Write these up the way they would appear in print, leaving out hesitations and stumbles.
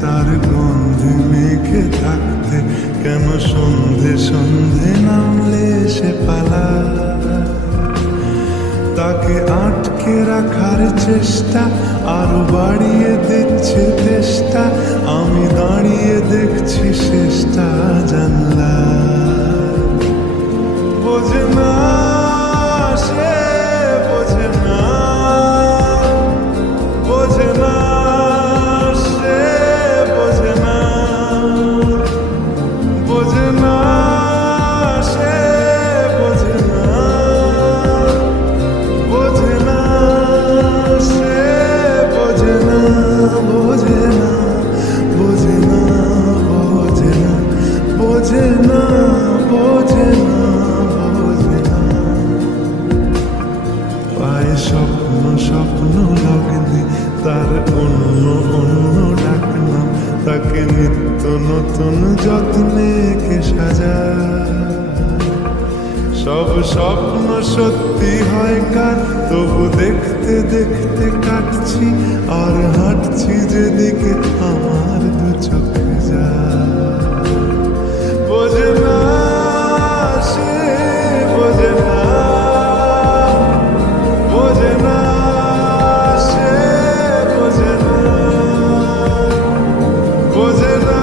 তার গন্ধে মেঘে থাকতে কেন সন্ধে সন্ধে নামলে সে পালায়। তাকে আটকে রাখার চেষ্টা আরো বাড়িয়ে দিচ্ছে চেষ্টা, আমি দাঁড়িয়ে দেখছি শেষটা জানলা। বোঝে না সে, বোঝে না, বোঝে না সে, বোঝে না, বোঝে না সে, বোঝে না, বোঝে না সে, বোঝে না, বোঝে না, বোঝে না, বোঝে না, বোঝে না, বোঝে না, বোঝে না। পায়ে স্বপ্ন স্বপ্ন লগ্নে তার অন্য অন্য ডাকনাম, তাকে নিত্য নতুন যত্নে কে সাজায়। সব স্বপ্ন সত্যি হয় কার, তবু দেখতে দেখতে কাটছি আর হাঁটছি যেদিকে আমার দু চোখ যায়। বোঝে না সে, বোঝে না, বোঝে না সে, বোঝে না, বোঝে না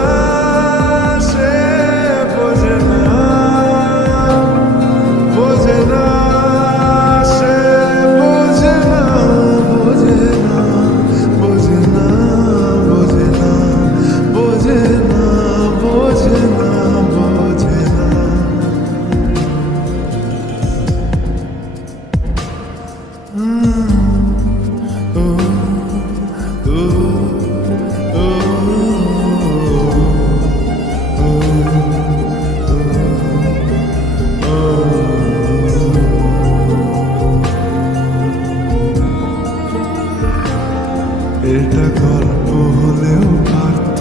সে, বোঝে না, বোঝে না সে, বোঝে না, বোঝে না, বোঝে না, বোঝে না, বোঝে না, বোঝে না, বোঝে না। এটা গল্প হলেও পারত,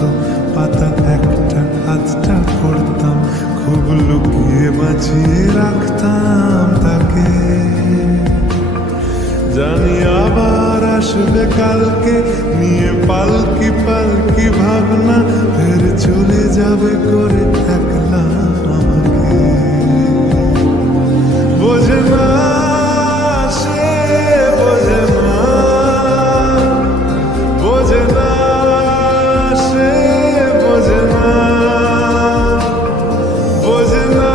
পাতা একটা কাজটা করতাম, খুব লুকিয়ে বাঁচিয়ে রাখতাম তাকে। জানি আবার আসবে কালকে নিয়ে পালকি পালকি ভাবনা, ফের চলে যাবে করে একলা আমাকে। বোঝে না সে, বোঝে না, বোঝে না সে, বোঝে না, বোঝে না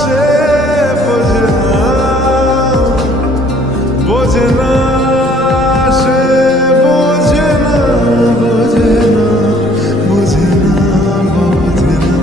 সে, বোঝে না, বোঝে না সে, বোঝে না, বোঝে না, বোঝে না, বোঝে না,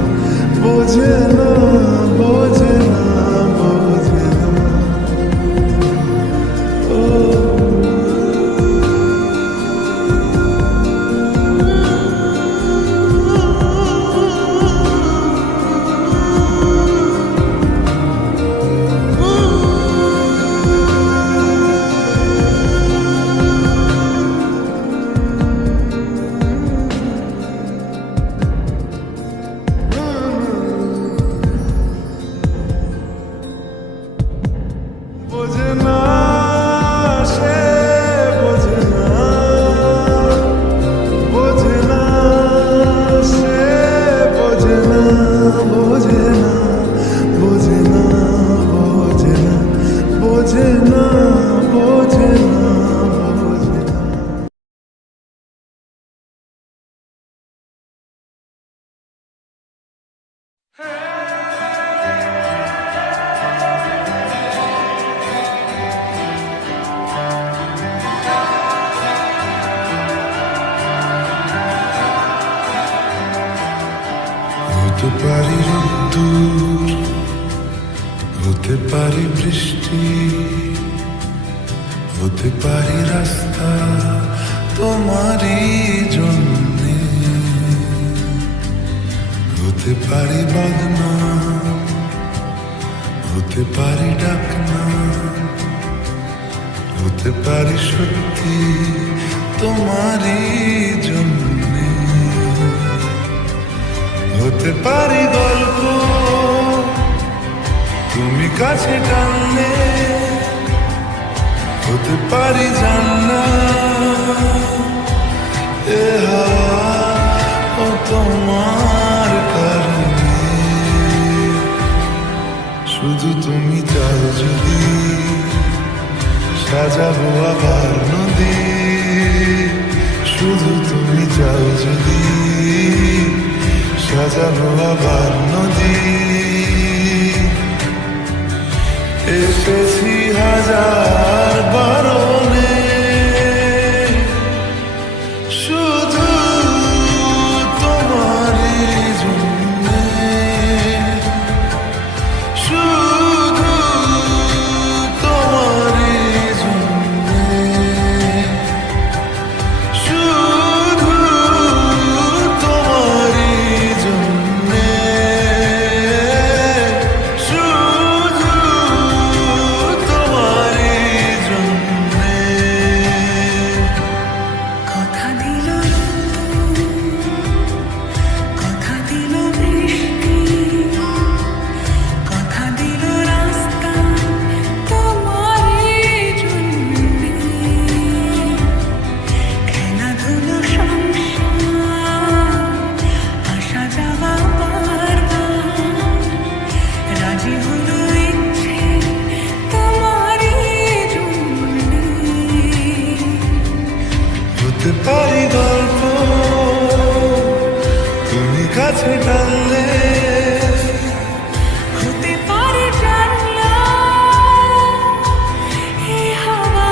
হতে পারি বৃষ্টি, হতে পারি রাস্তা তোমারই জন্যে, হতে পারি বাজনা, হতে পারি ডাকনা, হতে পারি সত্যি তোমারই জন্যে, হতে পারি গল্প তুমি কাছে টানলে, হতে পারি জানলা এ হাওয়া ও তোমার কারণে, শুধু তুমি চাও যদি সাজাবো আবার নদী, শুধু তুমি চাও যদি সাজাবো আবার নদী, এসেছি হাজার বারণে, শুধু তোমারই জন্যে, শুধু তোমারই জন্যে, শুধু তোমারই জন্যে, শুধু তোমারই জন্যে। কথা দিল কথা দিল বৃষ্টি, কথা দিল রাস্তা তোমারই জন্যে, খেলাধুলো সংসার আসা যাওয়া বারবার, রাজি হলো ইচ্ছে তোমারই জন্যে, হতে পারি গল্প তুমি কাছে টানলে, হতে পারে জানলা এই হাওয়া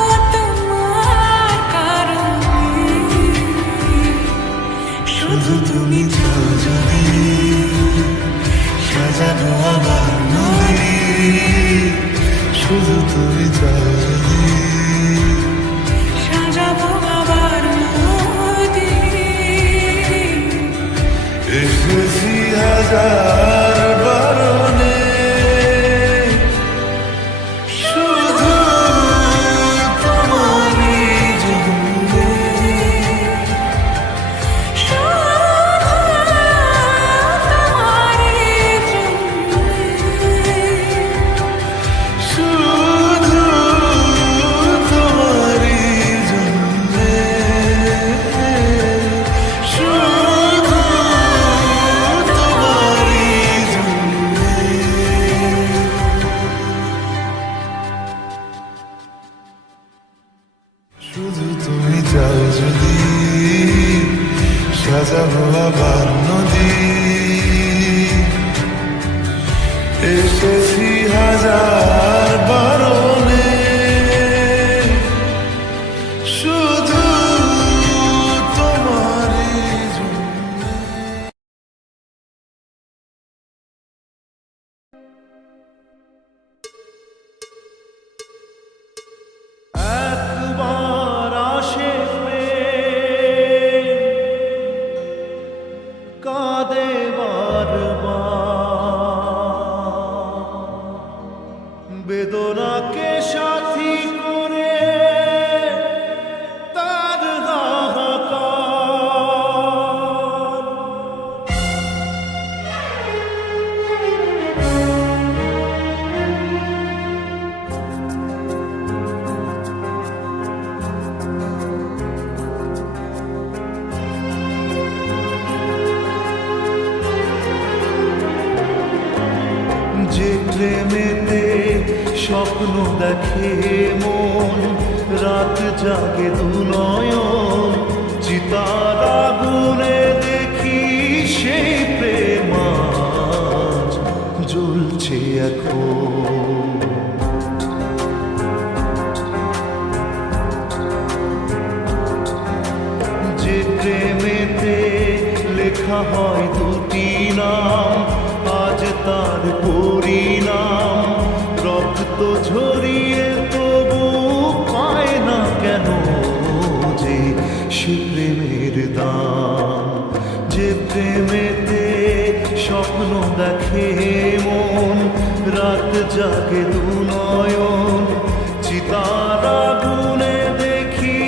ও তোমার কারণে, শুধু তুমি চাও যদি সাজাবো আবার নদী, শুধু তুমি চাও যদি সাজাবো আবার নদী, এসেছি হাজার বারণে, শুধু তোমারই জন্যে, শুধু তোমারই জন্যে, শুধু তোমারই জন্যে, শুধু তোমারই জন্যে। শুধু তুমি চাও যদি সাজাবো আবার নদী, এসেছি হাজার বারণে, শুধু তোমারই জন্যে। একবার আসে প্রেম, কাঁদে বারবার, বেদনাকে সাথী করে তার হাহাকার, যে প্রেমেতে স্বপ্ন দেখে মন, রাত জাগে দুনয়ন, চিতার আগুনে দেখি সেই প্রেম আজ জ্বলছে এখন। যে প্রেমেতে লেখা হয় দুটি নাম, আজ তার পরিণাম দেখে মন, রাত জাগে দু নয়ন, চিতার আগুনে দেখি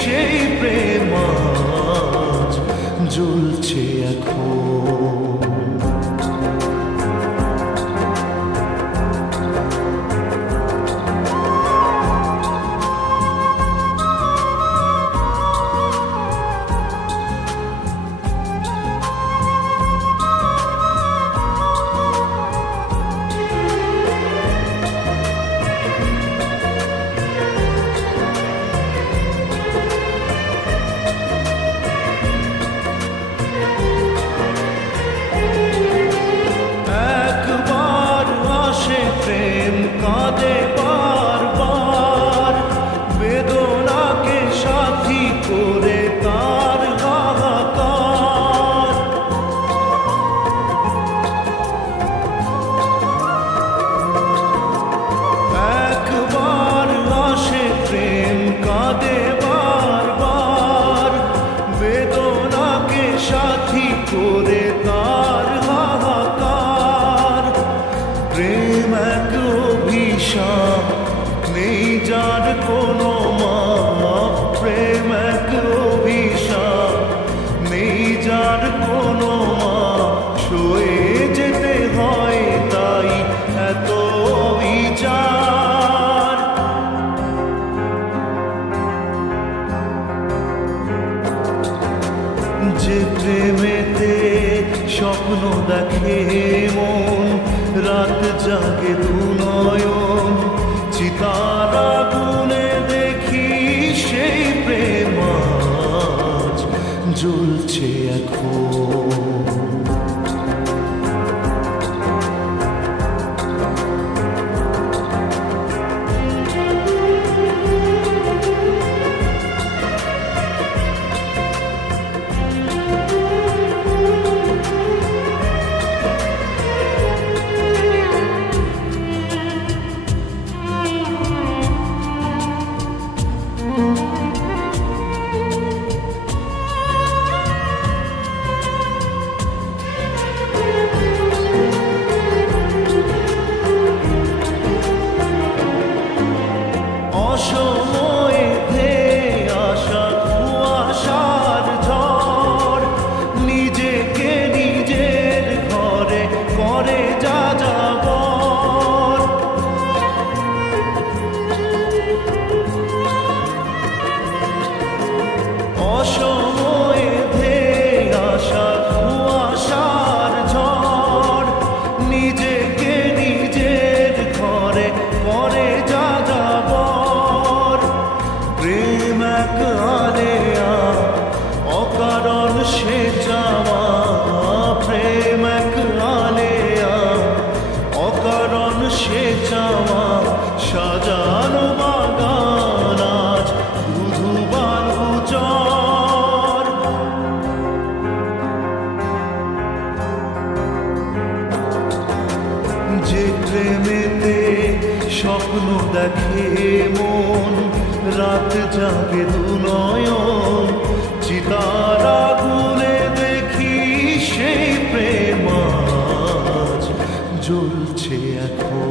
সেই প্রেম আজ জ্বলছে এখন। একবার আসে প্রেম, কাঁদে বারবার, বেদনাকে সাথী করে তার হাহাকার। একবার আসে প্রেম, কাঁদে বারবার, বেদনাকে সাথী করে তার হাহাকার। প্রেম এক অভিশাপ, নেই যার কোনো মাপ। প্রেম এক অভিশাপ, নেই যার কোনো মাপ। সয়ে যেতে হয় তাই এত বিচার। যে প্রেমেতে স্বপ্ন দেখে মন, রাত জাগে দু নয়ন, চিতার আগুনে দেখি সেই প্রেম আজ জ্বলছে এখন। অসময়ে ধেয়ে আসা কুয়াশার ঝড়, নিজেকে নিজের ঘরে করে যা যাবর। অসময়ে ধেয়ে আসা কুয়াশার ঝড়, নিজেকে নিজের ঘরে করে যা যাবর। প্রেম এক আলেয়া, অকারণ সে চাওয়া। প্রেম এক আলেয়া, অকারণ সে চাওয়া। সাজানো বাগান আজ ধুধু বালু চর। যে প্রেমেতে স্বপ্ন দেখে মন, রাত জাগে দু নয়ন, চিতার আগুনে দেখি সেই প্রেম আজ জ্বলছে এখন।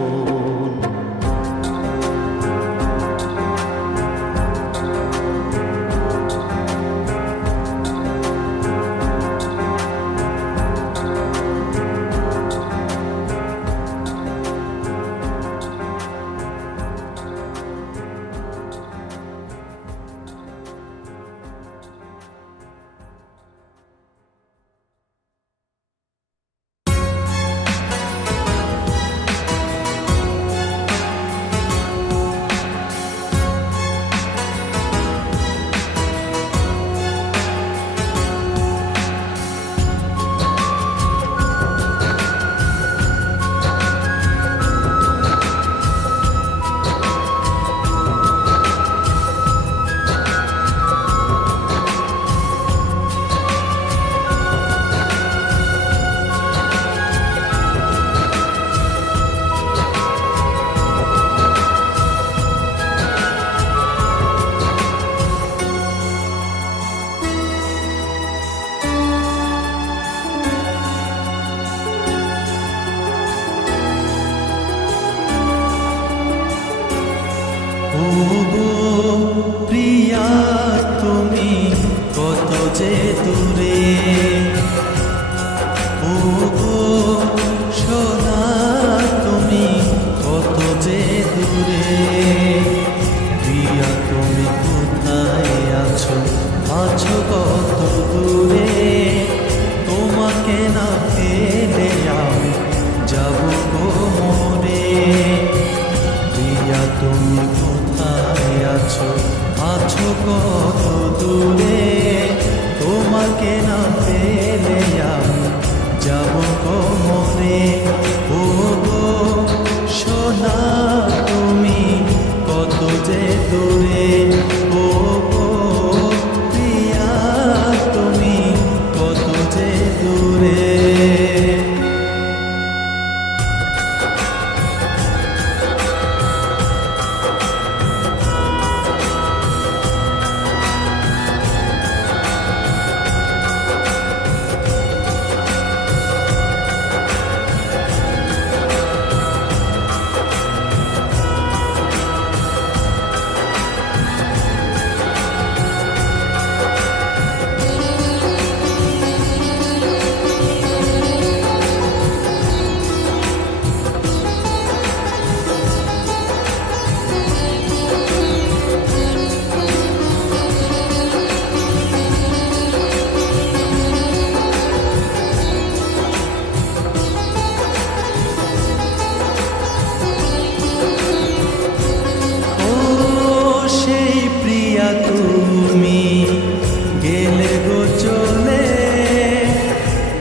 ওগো প্রিয়া তুমি কত যে দূরে, ওগো সোনা তুমি কত যে দূরে, প্রিয়া তুমি কোথায় আছো, আছো কত দূরে, তোমাকে না পেলে আমি যাব গো মরে। প্রিয়া তুমি কোথায় আছো, আছো কত দূরে, তোমাকে না পেলে আমি যাব গো মরে। ও গো সোনা তুমি কত যে দূরে, ও গো প্রিয়া তুমি কত যে দূরে। তুমি গেলে গো চলে,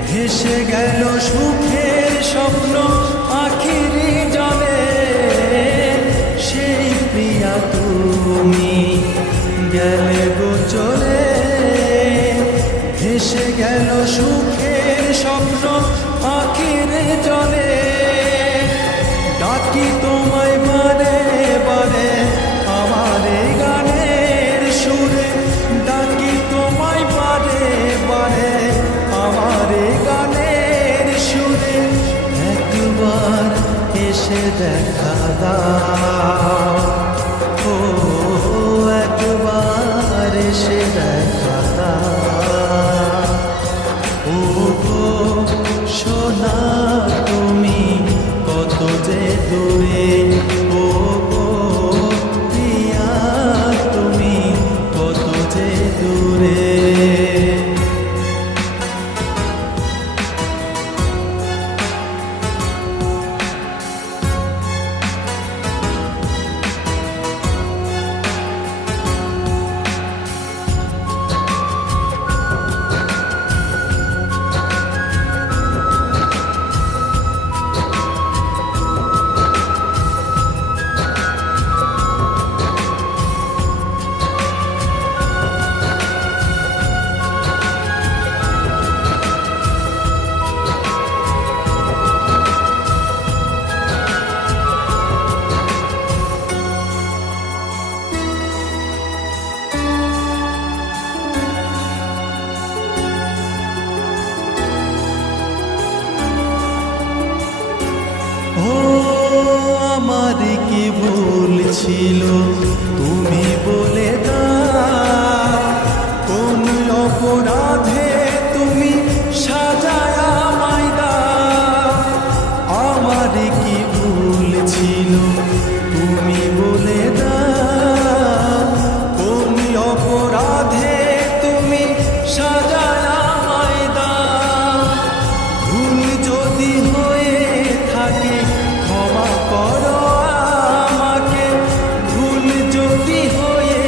ভেসে গেল সুখের স্বপ্ন আখিরি জলে। সেই প্রিয়া তুমি গেলে গো চলে, ভেসে গেল সুখের স্বপ্ন আখিরি জলে। ডাকি তোমায় বারে বারে আমার এই গানের সুরে, ডাকি তোমায় বারে বারে আমার এই গানের সুরে। একবার এসে দেখা দাও, ও একবার এসে দেখা দাও। ও গো সোনা তুমি কত যে দূরে, ও গো প্রিয়া তুমি কত যে দূরে। ও আমার কি ভুল ছিল তুমি বলে দাও, কোন অপরাধে তুমি সাজায় আমায় দাও। আমার কি ভুল ছিল তুমি বলে দাও, কোন অপরাধে তুমি সাজায় আমায় দাও। ভুল যদি হয়ে থাকে ক্ষমা করো আমাকে, ভুল যদি হয়ে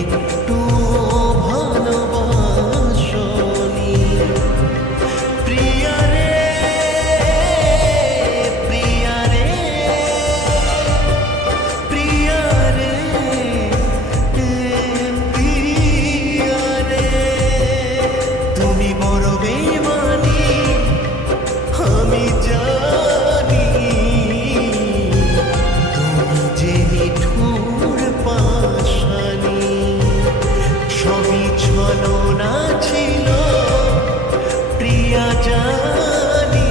একটু ভালোবাসনি। প্রিয়া রে, প্রিয়া রে, প্রিয়া রে, প্রিয়া রে, তুমি বড় বেমানি আমি জানি, তুমি যে নিঠুর পাষাণী, সবই ছলনা ছিল প্রিয়া জানি,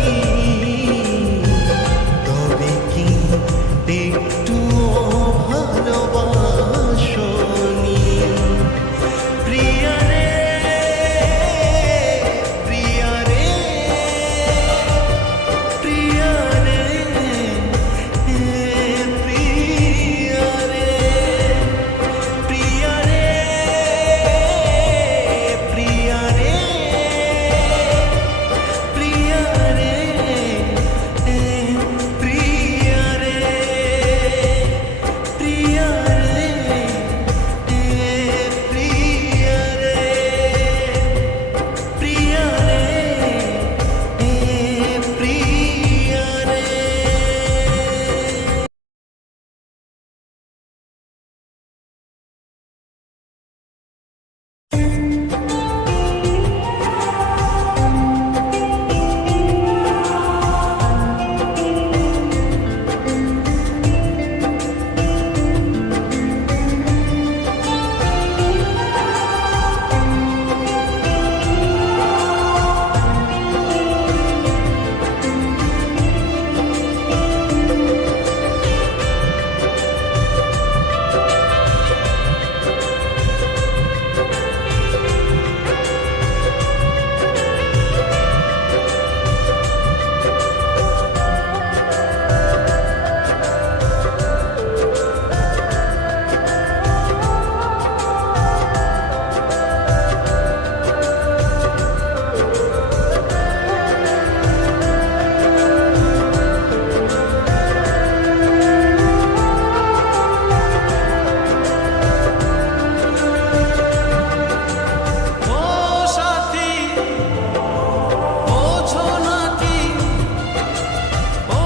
তবে কি একটু ভালোবাসনি। প্রিয়া রে, প্রিয়া রে, প্রিয়া রে, প্রিয়া রে, প্রিয়া রে, প্রিয়া রে, প্রিয়া রে, প্রিয়া রে, প্রিয়া রে, প্রিয়া রে, প্রিয়া রে, প্রিয়া রে। ও সাথী, বোঝো নাকি, ও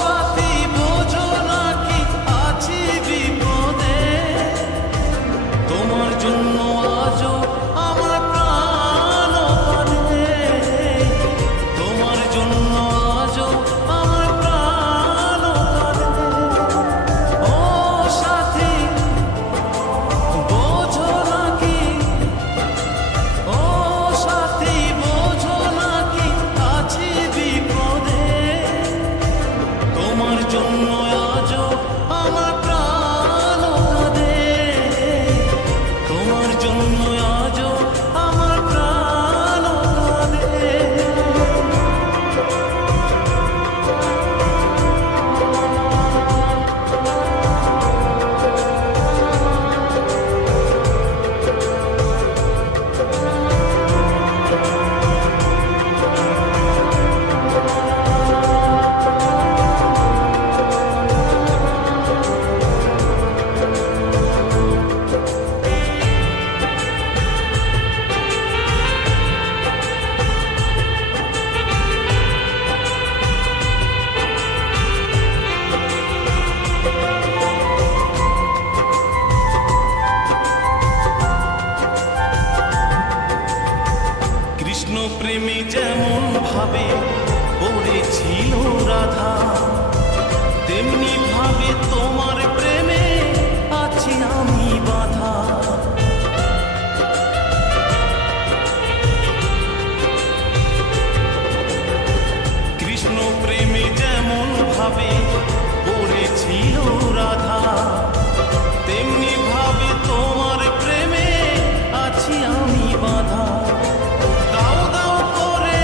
সাথী, বোঝো নাকি আছি বিপদে, তোমার জন্য আজও আমার প্রাণ কাঁদে, তোমার জন্য আজও আমার প্রাণ কাঁদে। ও সাথী, বোঝো নাকি, ও সাথী, বোঝো নাকি আছি বিপদে, তোমার জন্য আজও আমার প্রাণ কাঁদে, তোমার জন্য আজও আমার প্রাণ কাঁদে। কৃষ্ণ প্রেমী যেমন ভাবে পড়েছিল রাধা, তেমনি ভাবে তোমার প্রেমে আছি আমি বাধা। কৃষ্ণ প্রেমী যেমন ভাবে পড়েছিল রাধা, তেমনি ভাবে তোমার প্রেমে আছি আমি বাধা। দাও দাও করে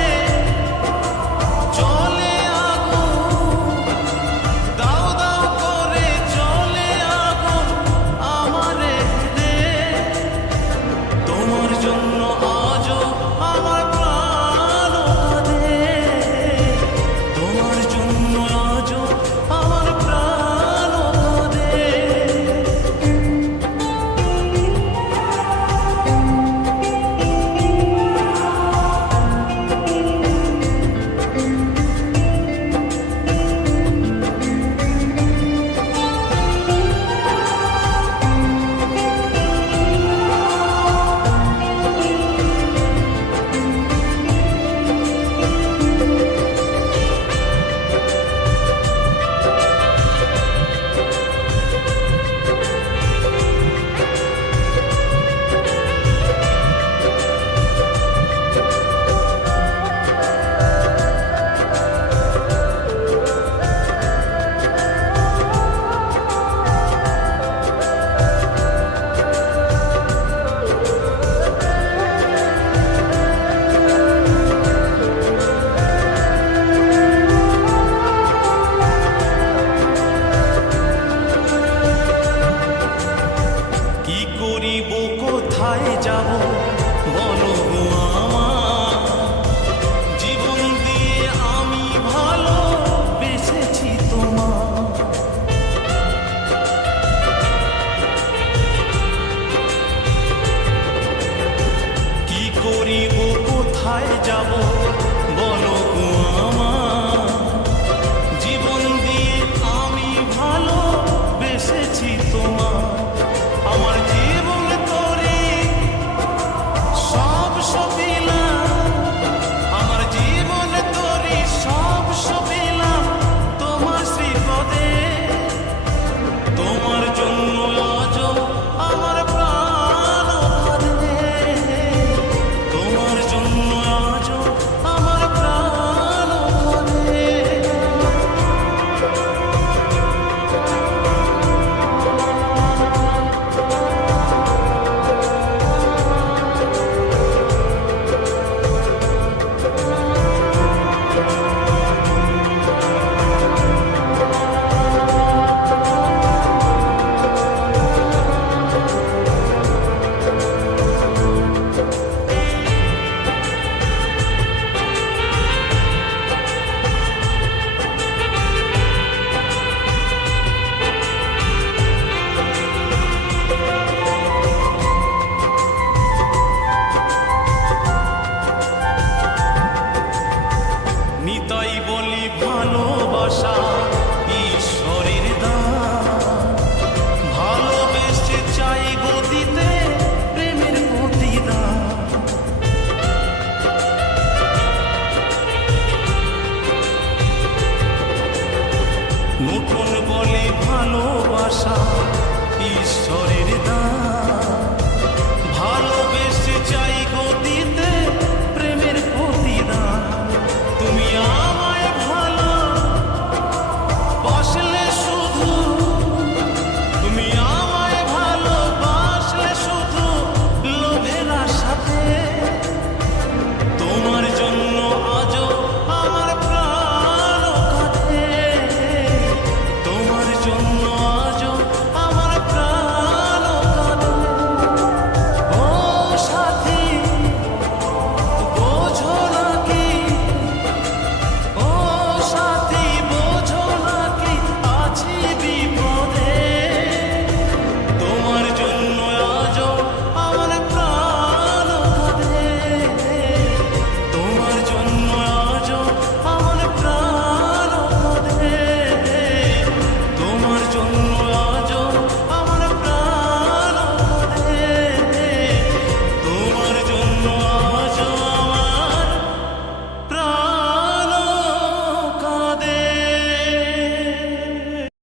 জলে আগুন, দাও দাও করে কোথায় যাব বলো গো আমার, জীবন দিয়ে আমি ভালোবেসেছি তোমার। কি করিব কোথায় যাব